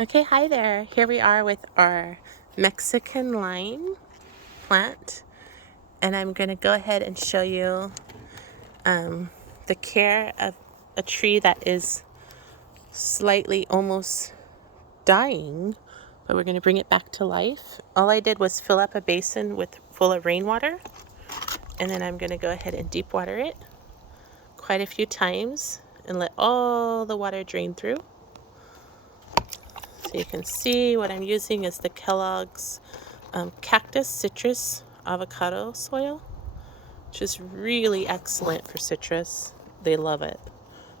Okay, hi there. Here we are with our Mexican lime plant, and I'm going to go ahead and show you the care of a tree that is slightly almost dying, but we're going to bring it back to life. All I did was fill up a basin full of rainwater, and then I'm going to go ahead and deep water it quite a few times and let all the water drain through. So you can see what I'm using is the Kellogg's Cactus Citrus Avocado Soil, which is really excellent for citrus. They love it.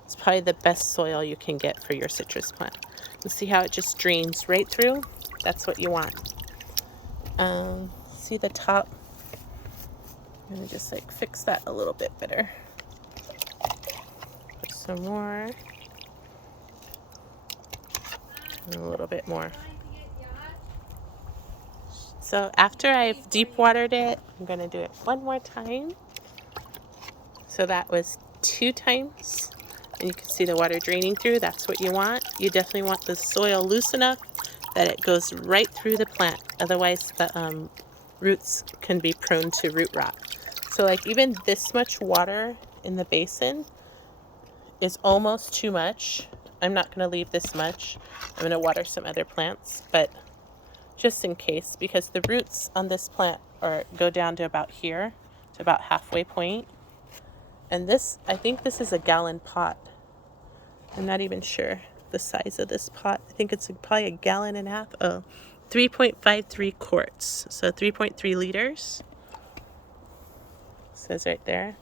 It's probably the best soil you can get for your citrus plant. You see how it just drains right through? That's what you want. See the top? I'm gonna just fix that a little bit better. Put some more. And a little bit more. So after I've deep watered it, I'm going to do it one more time. So that was 2 times. And you can see the water draining through. That's what you want. You definitely want the soil loose enough that it goes right through the plant. Otherwise, the roots can be prone to root rot. So even this much water in the basin is almost too much. I'm not going to leave this much. I'm going to water some other plants, but just in case, because the roots on this plant go down to about here, to about halfway point. And this, I think this is a gallon pot. I'm not even sure the size of this pot. I think it's probably a gallon and a half. Oh, 3.53 quarts. So 3.3 liters. It says right there.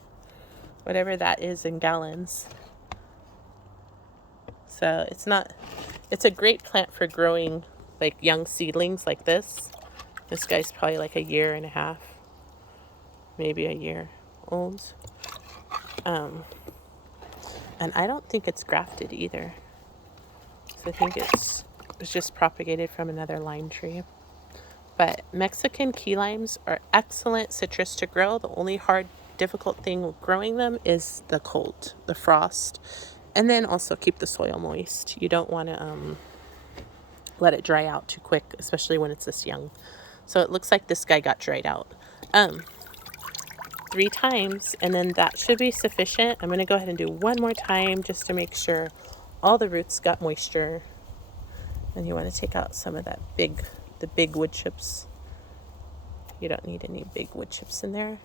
Whatever that is in gallons. So it's a great plant for growing young seedlings like this. This guy's probably a year and a half, maybe a year old. And I don't think it's grafted either. So I think it's just propagated from another lime tree. But Mexican key limes are excellent citrus to grow. The only difficult thing with growing them is the cold, the frost. And then also keep the soil moist. You don't want to let it dry out too quick, especially when it's this young. So it looks like this guy got dried out 3 times, and then that should be sufficient. I'm going to go ahead and do one more time just to make sure all the roots got moisture. And you want to take out some of the big wood chips. You don't need any big wood chips in there.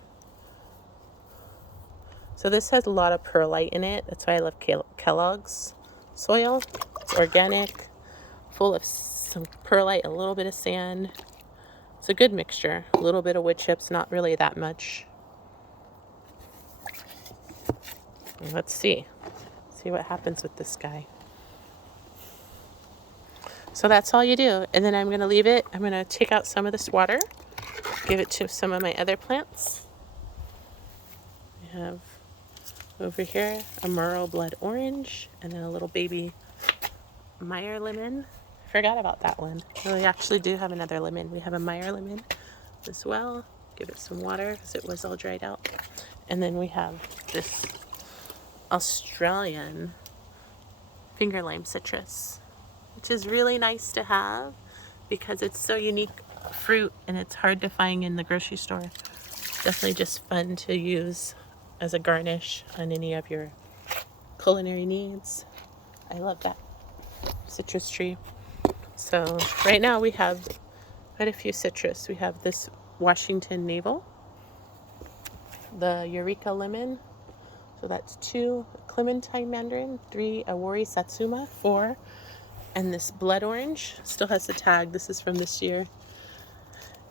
So this has a lot of perlite in it. That's why I love Kellogg's soil. It's organic, full of some perlite, a little bit of sand. It's a good mixture. A little bit of wood chips, not really that much. Let's see what happens with this guy. So that's all you do. And then I'm going to leave it. I'm going to take out some of this water, give it to some of my other plants. We have over here a Merle blood orange, and then a little baby Meyer lemon. Forgot about that one. Oh, we actually do have another lemon. We have a Meyer lemon as well. Give it some water because it was all dried out. And then we have this Australian finger lime citrus, which is really nice to have because it's so unique fruit and it's hard to find in the grocery store. Definitely just fun to use as a garnish on any of your culinary needs. I love that citrus tree. So right now we have quite a few citrus. We have this Washington navel, the Eureka lemon, so that's 2, Clementine mandarin, 3, Awori satsuma, 4, and this blood orange still has the tag. This is from this year.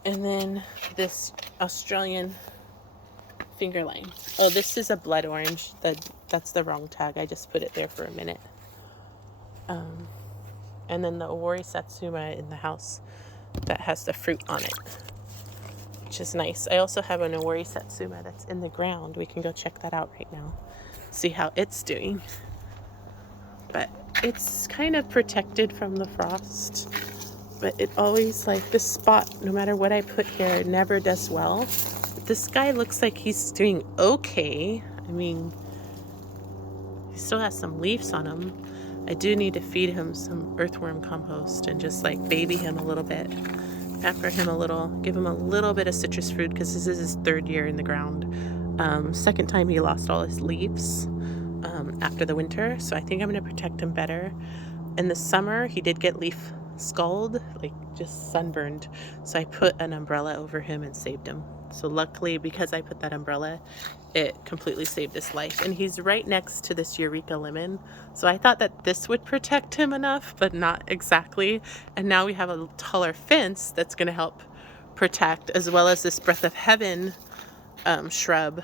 And then this Australian finger lime. Oh, this is a blood orange. That's the wrong tag. I just put it there for a minute. And then the Awori satsuma in the house that has the fruit on it, which is nice. I also have an Awori satsuma that's in the ground. We can go check that out right now, see how it's doing. But it's kind of protected from the frost. But it always, this spot, no matter what I put here, it never does well. But this guy looks like he's doing okay. I mean, he still has some leaves on him. I do need to feed him some earthworm compost and just like baby him a little bit. Pamper him a little, give him a little bit of citrus fruit because this is his 3rd year in the ground. Second time he lost all his leaves after the winter, so I think I'm going to protect him better. In the summer, he did get leaf scald, like just sunburned, so I put an umbrella over him and saved him. So luckily, because I put that umbrella, it completely saved his life. And he's right next to this Eureka lemon, so I thought that this would protect him enough, but not exactly. And now we have a taller fence that's going to help protect, as well as this breath of heaven shrub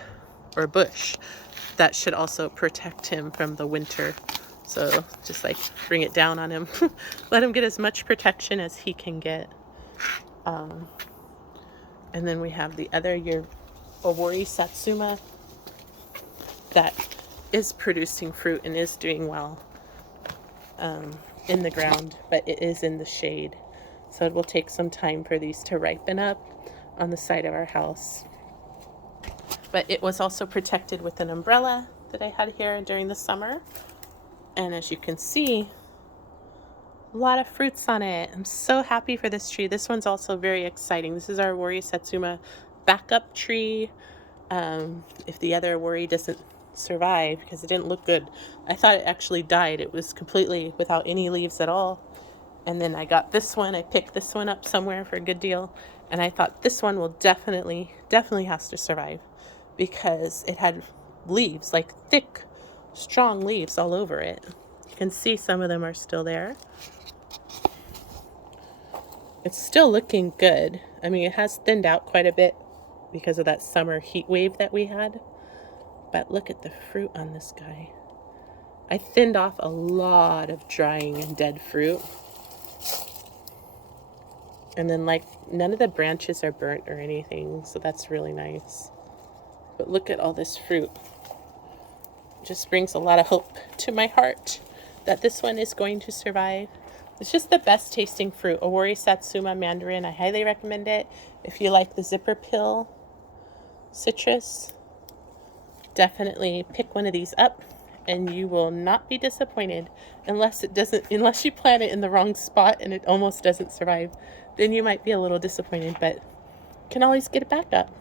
or bush that should also protect him from the winter. So just like bring it down on him. Let him get as much protection as he can get. And then we have the other Owori Satsuma that is producing fruit and is doing well in the ground, but it is in the shade. So it will take some time for these to ripen up on the side of our house. But it was also protected with an umbrella that I had here during the summer. And as you can see, a lot of fruits on it. I'm so happy for this tree. This one's also very exciting. This is our Owori Satsuma backup tree. If the other Owori doesn't survive, because it didn't look good. I thought it actually died. It was completely without any leaves at all. And then I got this one. I picked this one up somewhere for a good deal. And I thought this one will definitely has to survive, because it had leaves, like thick, strong leaves all over it. You can see some of them are still there. It's still looking good. I mean, it has thinned out quite a bit because of that summer heat wave that we had. But look at the fruit on this guy. I thinned off a lot of drying and dead fruit. And then like none of the branches are burnt or anything, so that's really nice. But look at all this fruit. It just brings a lot of hope to my heart that this one is going to survive. It's just the best tasting fruit. Owori Satsuma mandarin. I highly recommend it. If you like the zipper pill citrus, definitely pick one of these up and you will not be disappointed, unless you plant it in the wrong spot and it almost doesn't survive. Then you might be a little disappointed, but you can always get it back up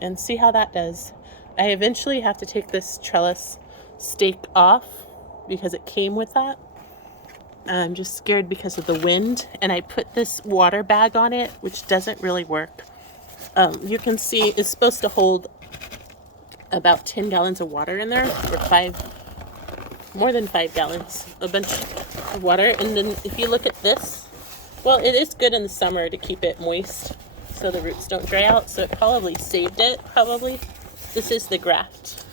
and see how that does. I eventually have to take this trellis stake off because it came with that. I'm just scared because of the wind, and I put this water bag on it, which doesn't really work. You can see it's supposed to hold about 10 gallons of water in there, or more than 5 gallons, a bunch of water. And then if you look at this, well, it is good in the summer to keep it moist so the roots don't dry out, so it probably saved it, This is the graft.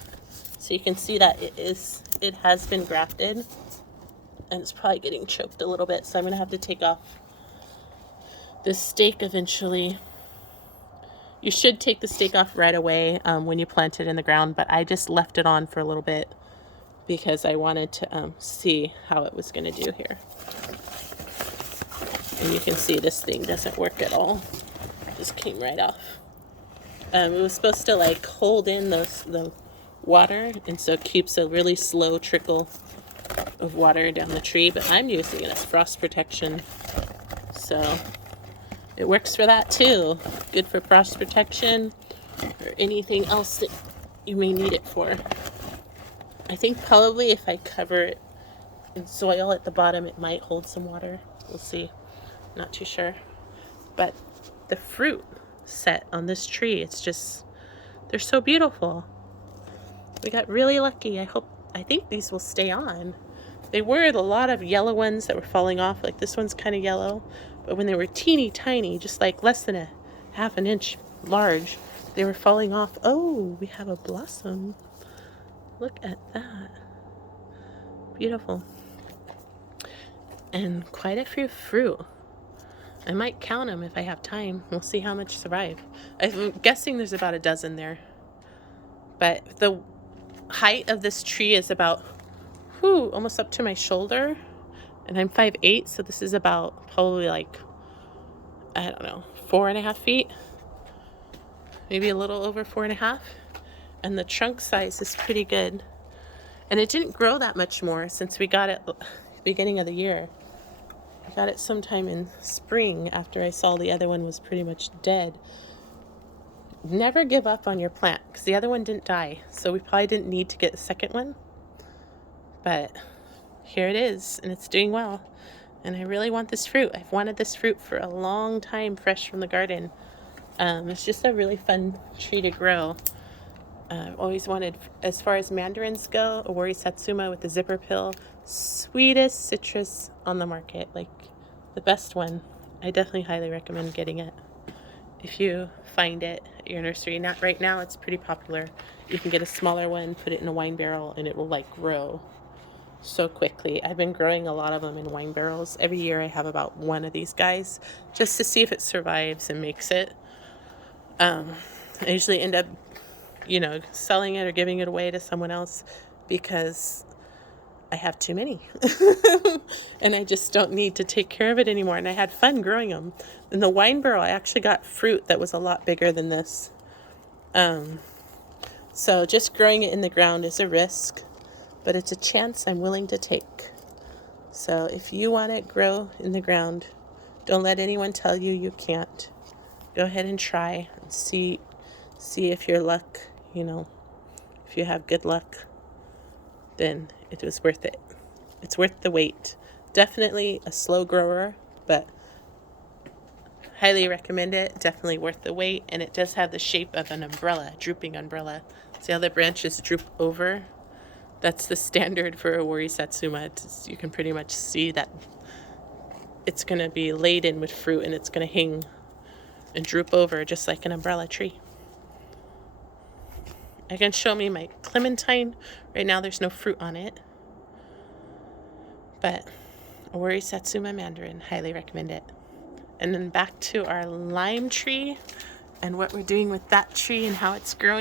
So you can see that it has been grafted, and it's probably getting choked a little bit, so I'm going to have to take off this stake eventually. You should take the stake off right away when you plant it in the ground, but I just left it on for a little bit because I wanted to see how it was going to do here. And you can see this thing doesn't work at all. It just came right off. It was supposed to like hold in the water, and so it keeps a really slow trickle of water down the tree, but I'm using it as frost protection. So it works for that too. Good for frost protection or anything else that you may need it for. I think probably if I cover it in soil at the bottom, it might hold some water. We'll see. Not too sure. But the fruit set on this tree, they're so beautiful. We got really lucky. I think these will stay on. They were a lot of yellow ones that were falling off. Like this one's kind of yellow. But when they were teeny tiny, just like less than a half an inch large, they were falling off. Oh, we have a blossom. Look at that. Beautiful. And quite a few fruit. I might count them if I have time. We'll see how much survive. I'm guessing there's about a dozen there. But the height of this tree is about almost up to my shoulder, and I'm 5'8", so this is about probably like, I don't know, 4.5 feet, maybe a little over 4.5. And the trunk size is pretty good. And it didn't grow that much more since we got it beginning of the year. I got it sometime in spring after I saw the other one was pretty much dead. Never give up on your plant, because the other one didn't die, so we probably didn't need to get a second one. But here it is, and it's doing well. And I really want this fruit. I've wanted this fruit for a long time, fresh from the garden. It's just a really fun tree to grow. I've always wanted, as far as mandarins go, Owari Satsuma with the zipper pill, sweetest citrus on the market, like the best one. I definitely highly recommend getting it if you find it at your nursery. Not right now, it's pretty popular. You can get a smaller one, put it in a wine barrel, and it will like grow so quickly. I've been growing a lot of them in wine barrels. Every year I have about one of these guys just to see if it survives and makes it. I usually end up, selling it or giving it away to someone else because I have too many and I just don't need to take care of it anymore. And I had fun growing them. In the wine barrel, I actually got fruit that was a lot bigger than this. So just growing it in the ground is a risk, but it's a chance I'm willing to take. So if you want it grow in the ground, don't let anyone tell you you can't. Go ahead and try and see if your luck, if you have good luck, then it was worth it. It's worth the wait. Definitely a slow grower, but highly recommend it. Definitely worth the wait. And it does have the shape of an umbrella, drooping umbrella. See how the branches droop over? That's the standard for Owari Satsuma. You can pretty much see that it's going to be laden with fruit and it's going to hang and droop over just like an umbrella tree. I can show me my clementine. Right now there's no fruit on it. But Owari Satsuma mandarin, highly recommend it. And then back to our lime tree and what we're doing with that tree and how it's growing.